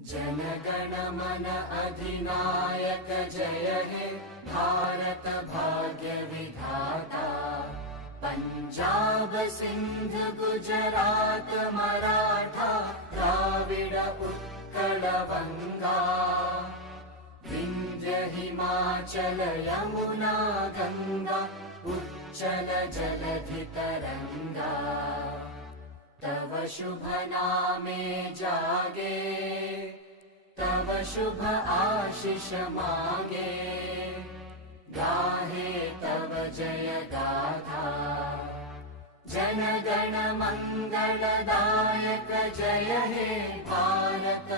जनगण मन अधिनायक जय हे भारत भाग्य विधाता। पंजाब सिंध गुजरात मराठा द्राविड उत्कल बंगा। विंध्य हिमाचल यमुना गंगा उच्चल जलधि तरंगा। तव शुभ नामे जागे तव शुभ आशीष मागे। गाहे तव जय गाथा जन गण मंगलदायक जय हे भारत